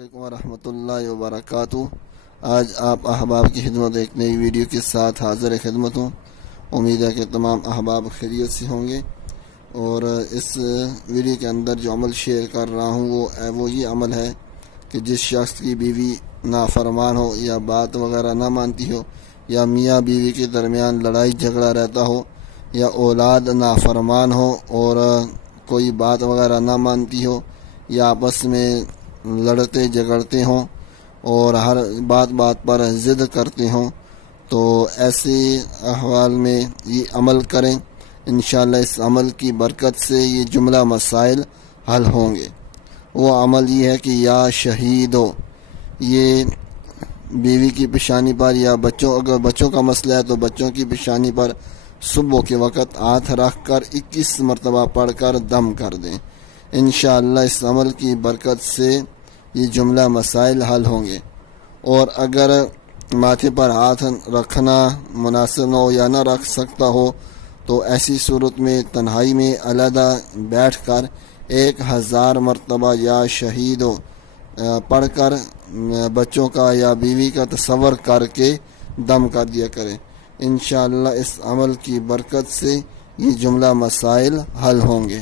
علیکم ورحمۃ اللہ وبرکاتہ۔ آج آپ احباب کی خدمت ایک نئی ویڈیو کے ساتھ حاضر خدمت ہوں۔ امید ہے کہ تمام احباب خیریت سے ہوں گے، اور اس ویڈیو کے اندر جو عمل شیئر کر رہا ہوں وہ یہ عمل ہے کہ جس شخص کی بیوی نافرمان ہو یا بات وغیرہ نہ مانتی ہو، یا میاں بیوی کے درمیان لڑائی جھگڑا رہتا ہو، یا اولاد نافرمان ہو اور کوئی بات وغیرہ نہ مانتی ہو، یا آپس میں لڑتے جھگڑتے ہوں اور ہر بات پر ضد کرتے ہوں، تو ایسے احوال میں یہ عمل کریں۔ انشاءاللہ اس عمل کی برکت سے یہ جملہ مسائل حل ہوں گے۔ وہ عمل یہ ہے کہ یا شہید ہو، یہ بیوی کی پیشانی پر یا اگر بچوں کا مسئلہ ہے تو بچوں کی پیشانی پر صبح کے وقت ہاتھ رکھ کر 21 مرتبہ پڑھ کر دم کر دیں۔ انشاءاللہ اس عمل کی برکت سے یہ جملہ مسائل حل ہوں گے۔ اور اگر ماتھے پر ہاتھ رکھنا مناسب نہ ہو یا نہ رکھ سکتا ہو تو ایسی صورت میں تنہائی میں علیحدہ بیٹھ کر 1000 مرتبہ یا شہید ہو پڑھ کر بچوں کا یا بیوی کا تصور کر کے دم کر دیا کریں۔ انشاءاللہ اس عمل کی برکت سے یہ جملہ مسائل حل ہوں گے۔